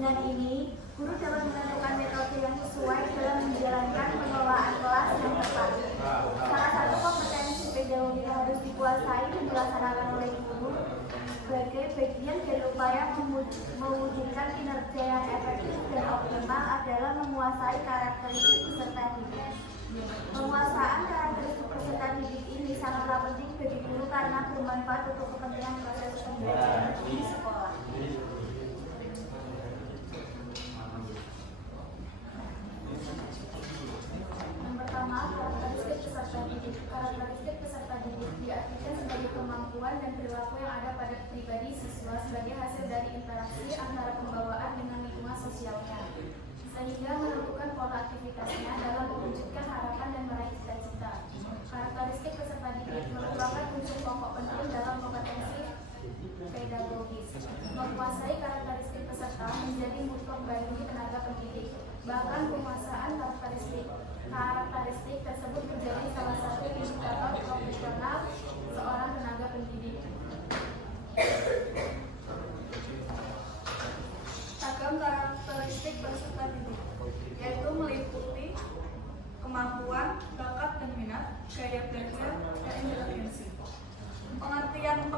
Dengan ini, guru dapat menentukan metode yang sesuai dalam menjalankan pengelolaan kelas yang tepat. Salah satu kompetensi pedagogi yang harus dikuasai dan dilaksanakan oleh guru sebagai bagian dari upaya mewujudkan kinerja yang efektif dan optimal adalah menguasai karakteristik peserta didik. Penguasaan karakteristik peserta didik ini sangatlah penting bagi guru karena bermanfaat untuk kepentingan proses pembelajaran di sekolah. Yang pertama, karakteristik peserta didik. Karakteristik peserta didik diartikan sebagai kemampuan dan perilaku yang ada pada pribadi siswa sebagai hasil dari interaksi antara pembawaan dengan lingkungan sosialnya, sehingga menentukan pola aktivitasnya dalam mewujudkan harapan dan meraih cita-cita. Karakteristik peserta didik merupakan unsur pokok penting dalam kompetensi pedagogis. Menguasai karakteristik peserta menjadi mutlak bagi tenaga pendidik. Bahkan penguasaan karakteristik tersebut menjadi salah satu indikator profesional seorang tenaga pendidik. Ragam karakteristik peserta didik, yaitu meliputi kemampuan, bakat dan minat, gaya belajar, dan inteligensi. Pengertian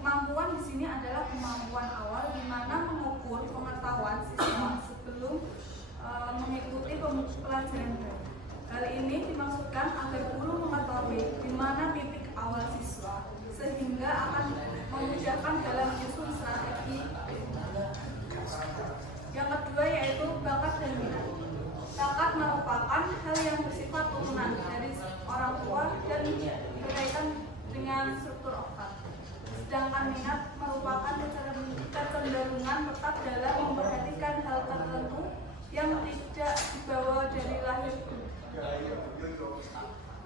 kemampuan di sini adalah kemampuan awal di mana mengukur pengetahuan siswa sebelum mengikuti pelajaran. Hal ini dimaksudkan agar guru mengetahui di mana titik awal siswa sehingga akan memudahkan dalam menyusun strategi. Yang kedua yaitu bakat dan minat. Bakat merupakan hal yang bersifat turunan dari orang tua dan berkaitan dengan struktur otak. Sedangkan minat merupakan kecenderungan tetap dalam memperhatikan hal tertentu yang tidak dibawa dari lahir.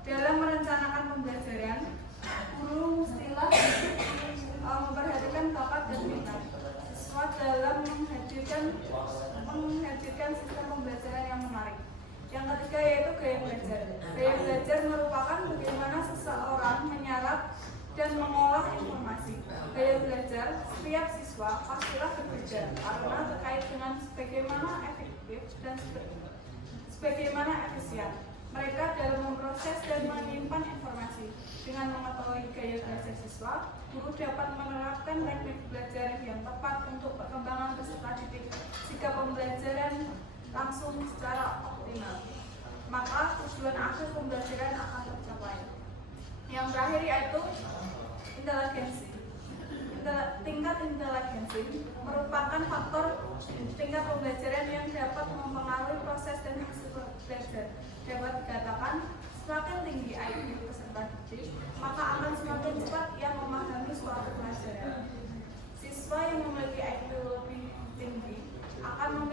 Dalam merencanakan pembelajaran, guru mestilah memperhatikan bakat dan minat siswa dalam menghadirkan sistem pembelajaran yang menarik. Yang ketiga yaitu gaya belajar. Gaya belajar merupakan bagaimana seseorang menyerap dan mengolah informasi. Gaya belajar setiap siswa pastilah berbeda karena terkait dengan bagaimana efektif dan sebagaimana efisien mereka dalam memproses dan menyimpan informasi. Dengan mengetahui gaya belajar siswa, guru dapat menerapkan teknik belajar yang tepat untuk perkembangan peserta didik jika pembelajaran langsung secara optimal. Maka tujuan akhir pembelajaran akan tercapai. Yang terakhir yaitu inteligensi. Tingkat inteligensi merupakan faktor tingkat pembelajaran yang dapat mempengaruhi proses dan hasil belajar. Dapat dikatakan, semakin tinggi IQ peserta didik, maka akan semakin cepat ia memahami suatu pelajaran. Siswa yang memiliki IQ lebih tinggi akan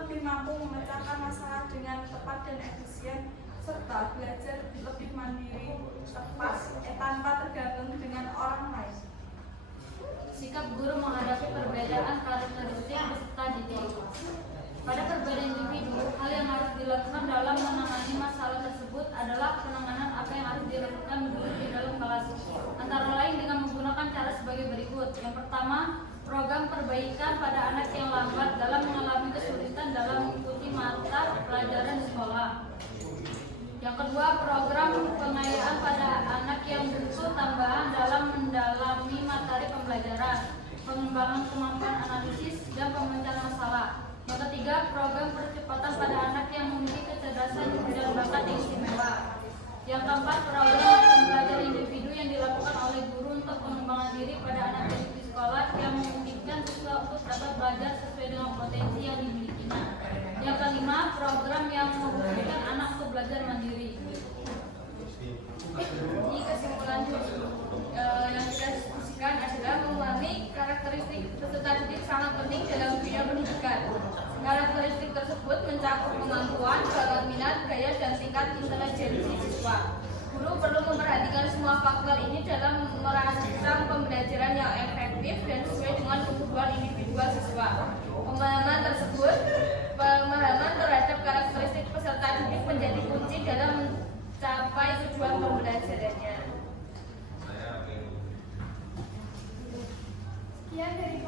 lebih mampu memecahkan masalah dengan tepat dan efisien, serta belajar lebih mandiri, tanpa tergantung dengan orang lain. Sikap guru menghadapi perbedaan karakteristik peserta didik. Pada perbedaan individu, hal yang harus dilakukan dalam menangani masalah tersebut adalah penanganan apa yang harus dilakukan guru di dalam kelas. Antara lain dengan menggunakan cara sebagai berikut. Yang pertama, program perbaikan pada anak yang lambat dalam mengalami kesulitan dalam mengikuti mata pelajaran di sekolah. Yang kedua, program pengayaan pada anak yang butuh tambahan dalam mendalami materi pembelajaran, pengembangan kemampuan analisis, dan pemecahan masalah. Yang ketiga, program percepatan pada anak yang memiliki kecerdasan dan bakat yang istimewa. Yang keempat, program pembelajaran individu yang dilakukan oleh guru untuk pengembangan diri pada anak didik di sekolah yang memungkinkan siswa untuk dapat belajar sesuai dengan potensi yang dimilikinya. Yang kelima, program yang memungkinkan anak untuk belajar mandiri. Ini kesimpulan yang kita diskusikan adalah memahami karakteristik peserta didik sangat penting dalam bidang pendidikan. Karakteristik tersebut mencakup kemampuan, bakat minat, gaya, dan tingkat intelijensi siswa. Guru perlu memperhatikan semua faktor ini dalam merancang pembelajaran yang efektif dan sesuai dengan kebutuhan individual siswa. Pemahaman terhadap karakteristik peserta didik menjadi kunci dalam mencapai tujuan pembelajarannya. Sekian dari